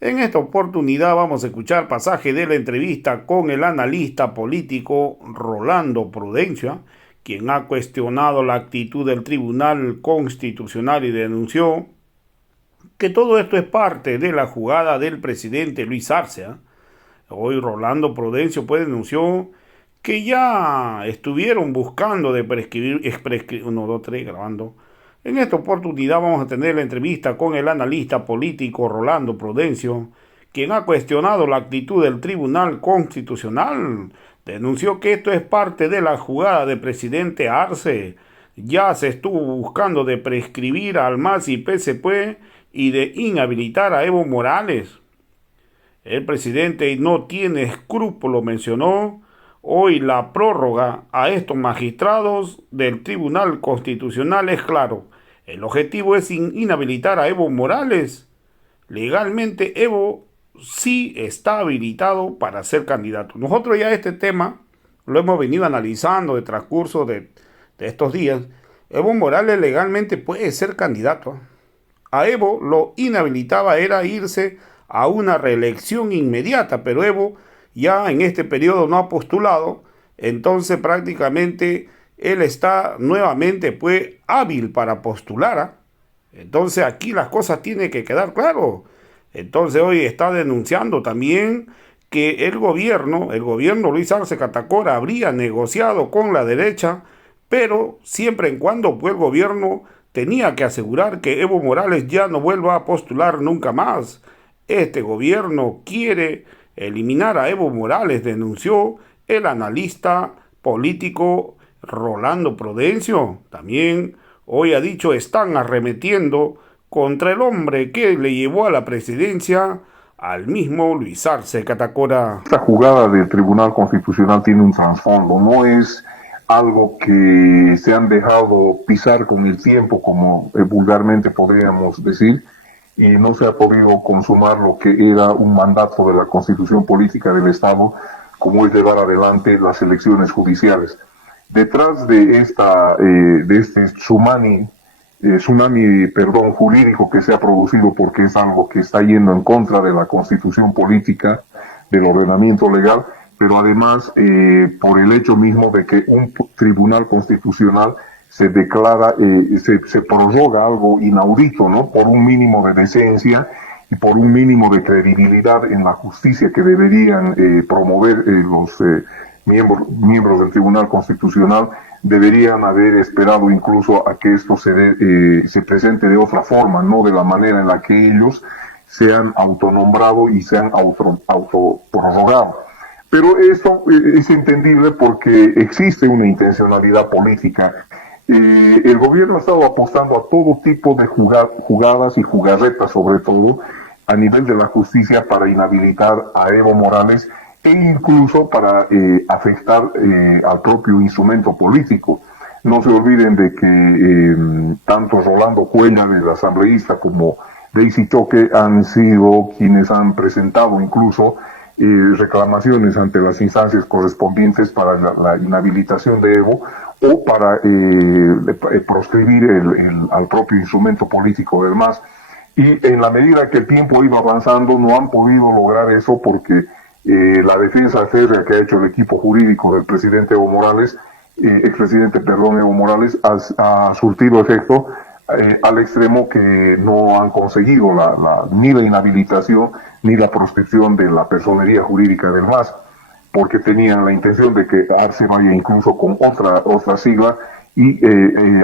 En esta oportunidad vamos a escuchar pasaje de la entrevista con el analista político Rolando Prudencio, quien ha cuestionado la actitud del Tribunal Constitucional y denunció que todo esto es parte de la jugada del presidente Luis Arce. Hoy Rolando Prudencio pues denunció que ya estuvieron buscando de prescribir, uno, dos, tres, grabando. En esta oportunidad vamos a tener la entrevista con el analista político Rolando Prudencio, quien ha cuestionado la actitud del Tribunal Constitucional. Denunció que esto es parte de la jugada del presidente Arce. Ya se estuvo buscando de prescribir al MAS y PSP y de inhabilitar a Evo Morales. El presidente no tiene escrúpulo, mencionó hoy la prórroga a estos magistrados del Tribunal Constitucional es claro. El objetivo es inhabilitar a Evo Morales. Legalmente Evo sí está habilitado para ser candidato. Nosotros ya este tema lo hemos venido analizando de transcurso de estos días. Evo Morales legalmente puede ser candidato. A Evo lo inhabilitaba era irse a una reelección inmediata, pero Evo ya en este periodo no ha postulado, entonces prácticamente él está nuevamente pues hábil para postular. Entonces aquí las cosas tienen que quedar claro. Entonces hoy está denunciando también que el gobierno Luis Arce Catacora habría negociado con la derecha, pero siempre en cuando pues el gobierno tenía que asegurar que Evo Morales ya no vuelva a postular nunca más. Este gobierno quiere eliminar a Evo Morales, denunció el analista político Rolando Prudencio. También hoy ha dicho están arremetiendo contra el hombre que le llevó a la presidencia al mismo Luis Arce Catacora. Esta jugada del Tribunal Constitucional tiene un trasfondo, no es algo que se han dejado pisar con el tiempo, como vulgarmente podríamos decir, y no se ha podido consumar lo que era un mandato de la Constitución Política del Estado, como es llevar adelante las elecciones judiciales. Detrás de este tsunami jurídico que se ha producido, porque es algo que está yendo en contra de la Constitución Política, del ordenamiento legal, pero además por el hecho mismo de que un tribunal constitucional se declara, se prorroga algo inaudito, ¿no? Por un mínimo de decencia y por un mínimo de credibilidad en la justicia que deberían promover los miembros del Tribunal Constitucional, deberían haber esperado incluso a que esto se presente de otra forma, no de la manera en la que ellos se han autonombrado y se han autoprorrogado. Pero esto es entendible porque existe una intencionalidad política. El gobierno ha estado apostando a todo tipo de jugadas y jugarretas, sobre todo a nivel de la justicia, para inhabilitar a Evo Morales e incluso para afectar al propio instrumento político. No se olviden de que tanto Rolando Cuellar, el asambleísta, como Daisy Choque han sido quienes han presentado incluso reclamaciones ante las instancias correspondientes para la inhabilitación de Evo o para proscribir al propio instrumento político del MAS. Y en la medida que el tiempo iba avanzando no han podido lograr eso porque la defensa férrea que ha hecho el equipo jurídico del presidente Evo Morales, expresidente Evo Morales, ha surtido efecto al extremo que no han conseguido ni la inhabilitación ni la proscripción de la personería jurídica del MAS, porque tenían la intención de que Arce vaya incluso con otra sigla y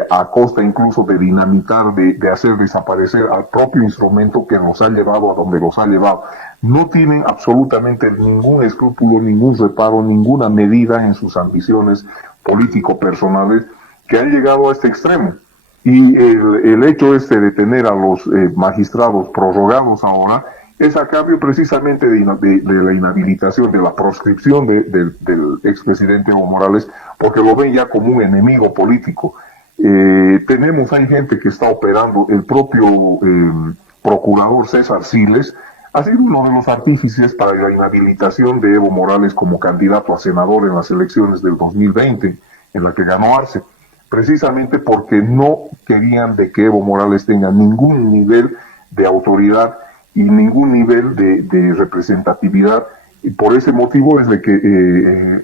a costa incluso de dinamitar, de hacer desaparecer al propio instrumento que nos ha llevado a donde los ha llevado. No tienen absolutamente ningún escrúpulo, ningún reparo, ninguna medida en sus ambiciones político-personales que han llegado a este extremo. Y el hecho de tener a los magistrados prorrogados ahora es a cambio precisamente de la inhabilitación, de la proscripción del expresidente Evo Morales, porque lo ven ya como un enemigo político. Hay gente que está operando, el propio procurador César Siles ha sido uno de los artífices para la inhabilitación de Evo Morales como candidato a senador en las elecciones del 2020, en la que ganó Arce, precisamente porque no querían de que Evo Morales tenga ningún nivel de autoridad y ningún nivel de representatividad, y por ese motivo es de que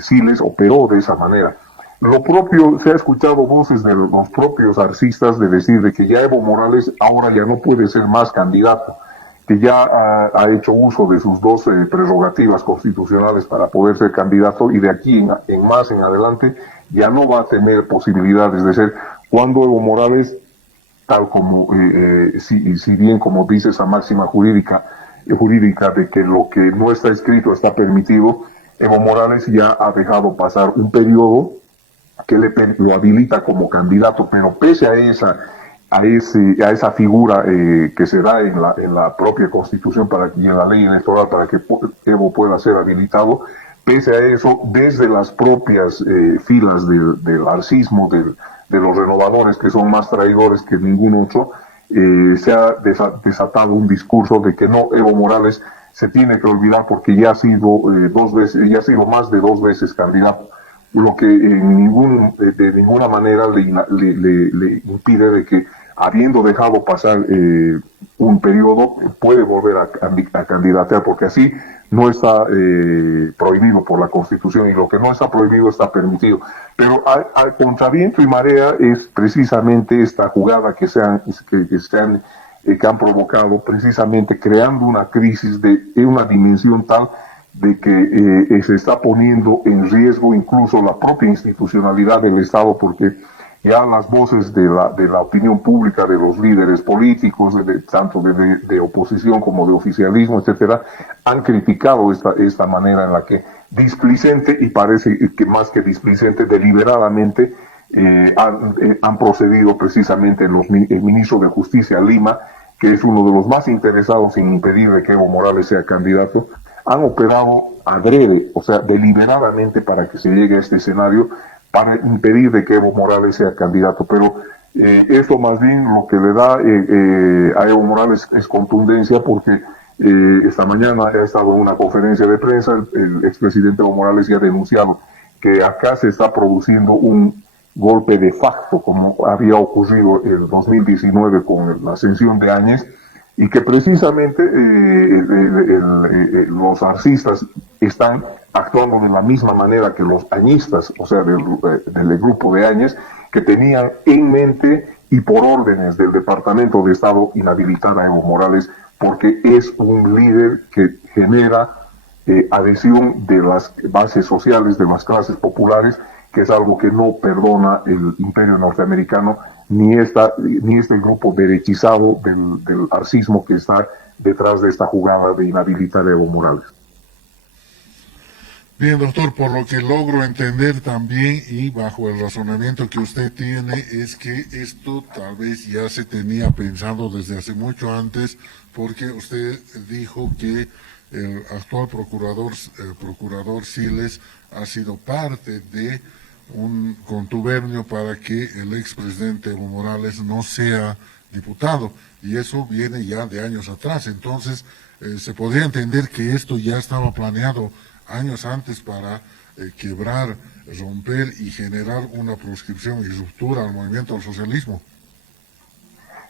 Siles operó de esa manera. Lo propio, se ha escuchado voces de los propios arcistas de decir de que ya Evo Morales ahora ya no puede ser más candidato, que ya ha hecho uso de sus dos prerrogativas constitucionales para poder ser candidato, y de aquí en más en adelante ya no va a tener posibilidades de ser, cuando Evo Morales, tal como, si bien como dice esa máxima jurídica de que lo que no está escrito está permitido, Evo Morales ya ha dejado pasar un periodo que lo habilita como candidato, pero pese a esa figura que se da en la propia Constitución y en la ley electoral para que Evo pueda ser habilitado, pese a eso, desde las propias filas del arcismo, de los renovadores, que son más traidores que ningún otro, se ha desatado un discurso de que no, Evo Morales se tiene que olvidar porque ya ha sido ya ha sido más de 2 veces candidato, lo que de ninguna manera le impide de que, habiendo dejado pasar un periodo, puede volver a candidatear, porque así no está prohibido por la Constitución, y lo que no está prohibido está permitido. Pero al contraviento y marea es precisamente esta jugada que han provocado, precisamente creando una crisis de una dimensión tal de que se está poniendo en riesgo incluso la propia institucionalidad del Estado, porque ya las voces de la opinión pública, de los líderes políticos, tanto de oposición como de oficialismo, etcétera, han criticado esta manera en la que displicente, y parece que más que displicente, deliberadamente han procedido precisamente el ministro de Justicia, Lima, que es uno de los más interesados en impedir de que Evo Morales sea candidato. Han operado adrede, o sea, deliberadamente, para que se llegue a este escenario, para impedir de que Evo Morales sea candidato. Pero esto más bien lo que le da a Evo Morales es contundencia, porque esta mañana ha estado en una conferencia de prensa, el expresidente Evo Morales ya ha denunciado que acá se está produciendo un golpe de facto, como había ocurrido en el 2019 con la ascensión de Áñez, y que precisamente los arcistas están actuando de la misma manera que los añistas, o sea, del grupo de Áñez, que tenían en mente y por órdenes del Departamento de Estado inhabilitar a Evo Morales, porque es un líder que genera adhesión de las bases sociales, de las clases populares, que es algo que no perdona el imperio norteamericano, ni este grupo derechizado del arcismo que está detrás de esta jugada de inhabilitar a Evo Morales. Bien, doctor, por lo que logro entender también, y bajo el razonamiento que usted tiene, es que esto tal vez ya se tenía pensado desde hace mucho antes, porque usted dijo que el actual procurador Siles ha sido parte de un contubernio para que el expresidente Evo Morales no sea diputado, y eso viene ya de años atrás. Entonces se podría entender que esto ya estaba planeado años antes para quebrar, romper y generar una proscripción y ruptura al movimiento del socialismo.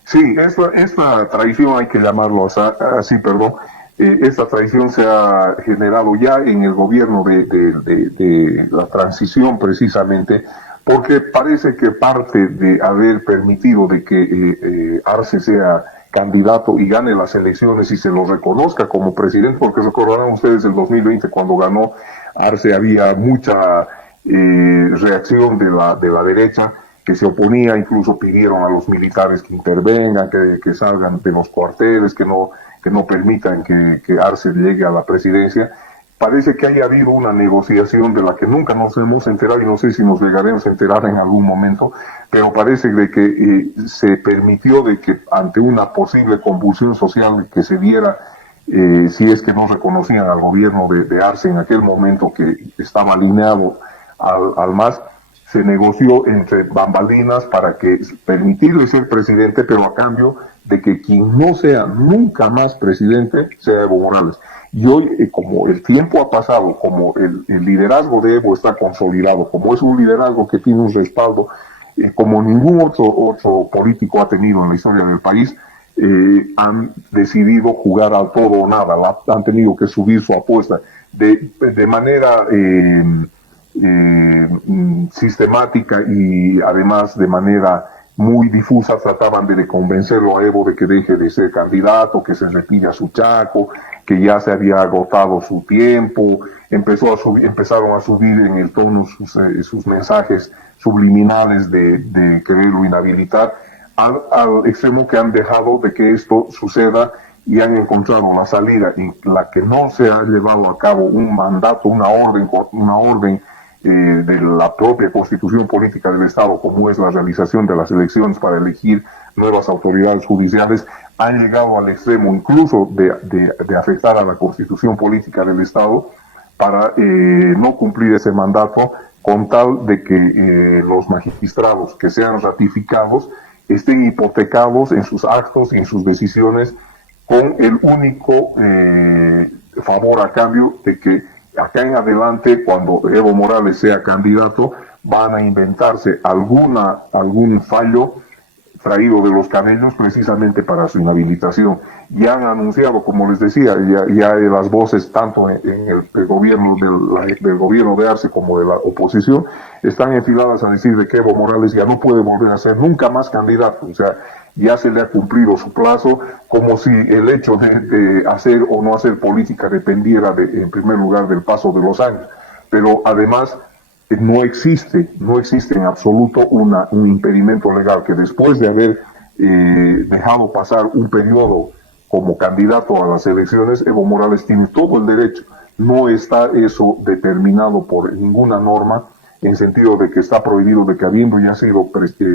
Sí, esta traición, hay que llamarlo así, perdón. Esta traición se ha generado ya en el gobierno de la transición, precisamente, porque parece que parte de haber permitido de que Arce sea candidato y gane las elecciones y se lo reconozca como presidente, porque recordarán ustedes el 2020, cuando ganó Arce, había mucha reacción de la derecha que se oponía, incluso pidieron a los militares que intervengan, que salgan de los cuarteles, que no permitan que Arce llegue a la presidencia. Parece que haya habido una negociación de la que nunca nos hemos enterado, y no sé si nos llegaremos a enterar en algún momento, pero parece de que se permitió de que ante una posible convulsión social que se diera, si es que no reconocían al gobierno de Arce en aquel momento, que estaba alineado al MAS, se negoció entre bambalinas para que permitirle ser presidente, pero a cambio de que quien no sea nunca más presidente sea Evo Morales. Y hoy, como el tiempo ha pasado, como el liderazgo de Evo está consolidado, como es un liderazgo que tiene un respaldo como ningún otro político ha tenido en la historia del país, han decidido jugar al todo o nada, han tenido que subir su apuesta de manera sistemática y además de manera muy difusa. Trataban de convencerlo a Evo de que deje de ser candidato, que se repilla su chaco, que ya se había agotado su tiempo. Empezaron a subir en el tono sus mensajes subliminales de quererlo inhabilitar, al extremo que han dejado de que esto suceda y han encontrado la salida en la que no se ha llevado a cabo un mandato, una orden de la propia constitución política del Estado, como es la realización de las elecciones para elegir nuevas autoridades judiciales. Han llegado al extremo incluso de afectar a la constitución política del Estado para no cumplir ese mandato, con tal de que los magistrados que sean ratificados estén hipotecados en sus actos y en sus decisiones, con el único favor a cambio de que acá en adelante, cuando Evo Morales sea candidato, van a inventarse algún fallo traído de los camellos precisamente para su inhabilitación. Ya han anunciado, como les decía, ya las voces tanto en el gobierno del gobierno de Arce como de la oposición están enfiladas a decir de que Evo Morales ya no puede volver a ser nunca más candidato. O sea, ya se le ha cumplido su plazo, como si el hecho de hacer o no hacer política dependiera en primer lugar del paso de los años. Pero además no existe en absoluto un impedimento legal que, después de haber dejado pasar un periodo como candidato a las elecciones, Evo Morales tiene todo el derecho. No está eso determinado por ninguna norma, en sentido de que está prohibido de que, habiendo ya sido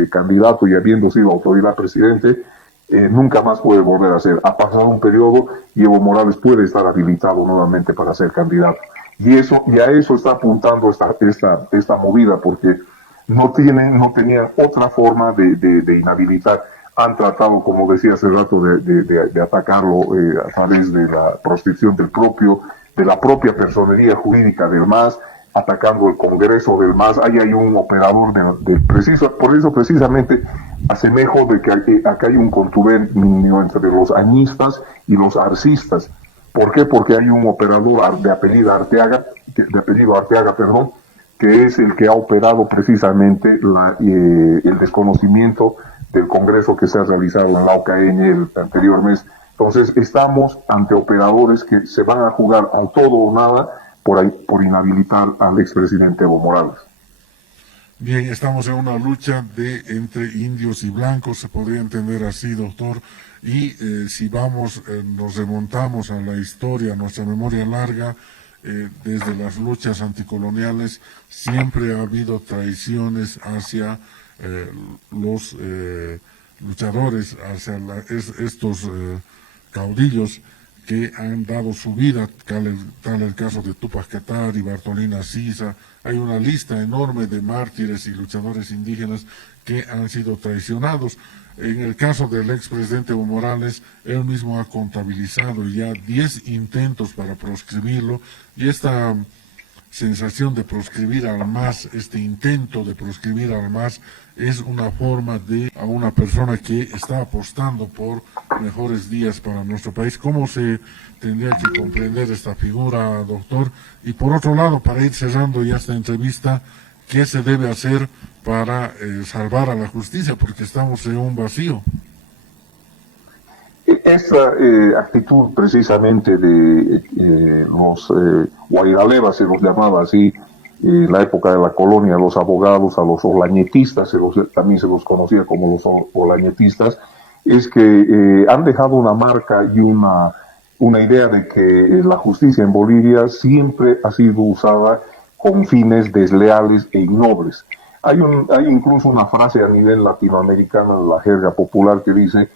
candidato y habiendo sido autoridad presidente, nunca más puede volver a ser. Ha pasado un periodo y Evo Morales puede estar habilitado nuevamente para ser candidato. Y a eso está apuntando esta movida, porque no tenían otra forma de inhabilitar. Han tratado, como decía hace rato, de atacarlo a través de la proscripción de la propia personería jurídica del MAS, atacando el Congreso del MAS. Ahí hay un operador por eso precisamente asemejo de que acá hay un contubernio entre los añistas y los arcistas. ¿Por qué? Porque hay un operador de apellido Arteaga, que es el que ha operado precisamente el desconocimiento del Congreso que se ha realizado en la OCAN el anterior mes. Entonces estamos ante operadores que se van a jugar al todo o nada por inhabilitar al expresidente Evo Morales. Bien, estamos en una lucha entre indios y blancos, se podría entender así, doctor. Y si nos remontamos a la historia, a nuestra memoria larga, desde las luchas anticoloniales, siempre ha habido traiciones hacia los luchadores, hacia estos caudillos que han dado su vida, tal el caso de Túpac Katari, Bartolina Sisa. Hay una lista enorme de mártires y luchadores indígenas que han sido traicionados. En el caso del expresidente Evo Morales, él mismo ha contabilizado ya 10 intentos para proscribirlo, y esta sensación de proscribir al MAS, este intento de proscribir al MAS, es una forma a una persona que está apostando por mejores días para nuestro país. ¿Cómo se tendría que comprender esta figura, doctor? Y por otro lado, para ir cerrando ya esta entrevista, ¿qué se debe hacer para salvar a la justicia? Porque estamos en un vacío. Esa actitud precisamente de los guairalevas, se los llamaba así, la época de la colonia, los abogados, a los olañetistas, también se los conocía como los olañetistas, es que han dejado una marca y una idea de que la justicia en Bolivia siempre ha sido usada con fines desleales e innobles. Hay incluso una frase a nivel latinoamericano en la jerga popular que dice: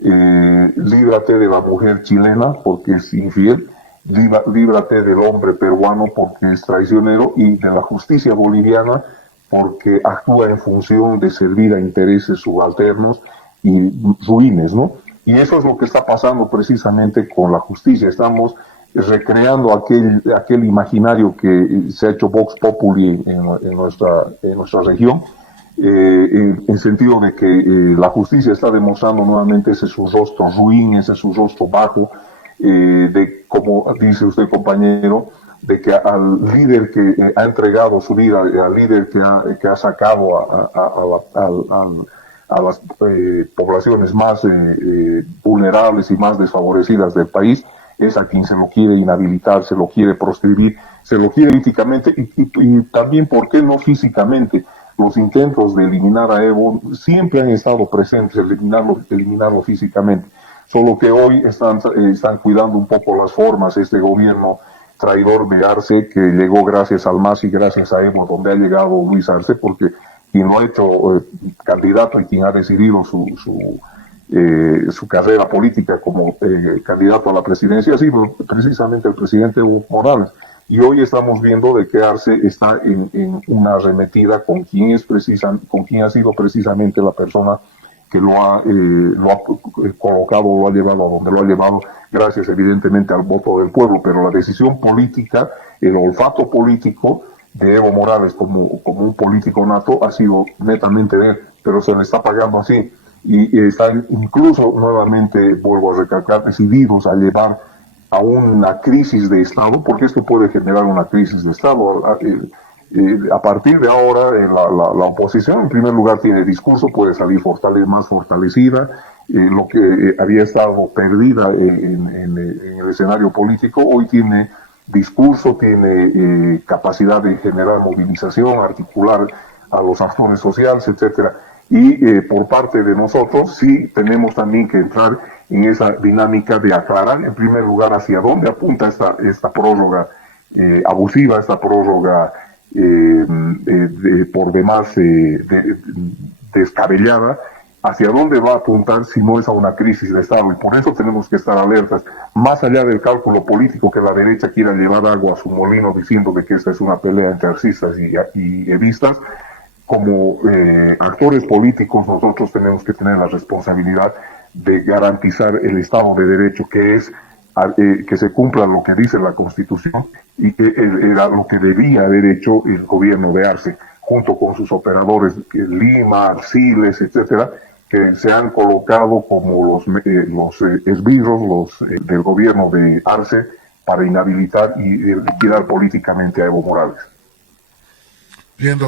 líbrate de la mujer chilena porque es infiel, líbrate del hombre peruano porque es traicionero, y de la justicia boliviana porque actúa en función de servir a intereses subalternos y ruines, ¿no? Y eso es lo que está pasando precisamente con la justicia. Estamos recreando aquel imaginario que se ha hecho Vox Populi en nuestra región, en sentido de que la justicia está demostrando nuevamente ese su rostro ruin, ese su rostro bajo, de como dice usted, compañero, de que al líder que ha entregado su vida, al líder que ha sacado a las poblaciones más vulnerables y más desfavorecidas del país, es a quien se lo quiere inhabilitar, se lo quiere proscribir, se lo quiere políticamente y también, ¿por qué no físicamente? Los intentos de eliminar a Evo siempre han estado presentes, eliminarlo físicamente, solo que hoy están cuidando un poco las formas. Este gobierno traidor de Arce, que llegó gracias al MAS y gracias a Evo, donde ha llegado Luis Arce, porque quien lo ha hecho candidato y quien ha decidido su carrera política como candidato a la presidencia ha sido precisamente el presidente Evo Morales. Y hoy estamos viendo de que Arce está en una arremetida con quien ha sido precisamente la persona que lo ha colocado, lo ha llevado a donde lo ha llevado, gracias evidentemente al voto del pueblo. Pero la decisión política, el olfato político de Evo Morales como un político nato ha sido netamente de él, pero se le está pagando así. Y están incluso, nuevamente vuelvo a recalcar, decididos a llevar a una crisis de Estado, porque esto puede generar una crisis de Estado. A partir de ahora, la oposición, en primer lugar, tiene discurso, puede salir más fortalecida, lo que había estado perdida en el escenario político, hoy tiene discurso, tiene capacidad de generar movilización, articular a los actores sociales, etcétera. Y por parte de nosotros sí tenemos también que entrar en esa dinámica de aclarar en primer lugar hacia dónde apunta esta prórroga abusiva, esta prórroga por demás descabellada, hacia dónde va a apuntar si no es a una crisis de Estado. Y por eso tenemos que estar alertas, más allá del cálculo político que la derecha quiera llevar agua a su molino diciendo de que esta es una pelea entre arcistas y evistas. Como actores políticos nosotros tenemos que tener la responsabilidad de garantizar el Estado de Derecho, que es que se cumpla lo que dice la Constitución y que era lo que debía haber hecho el gobierno de Arce, junto con sus operadores Lima, Arciles, etcétera, que se han colocado como los esbirros del gobierno de Arce para inhabilitar y liquidar políticamente a Evo Morales. Bien,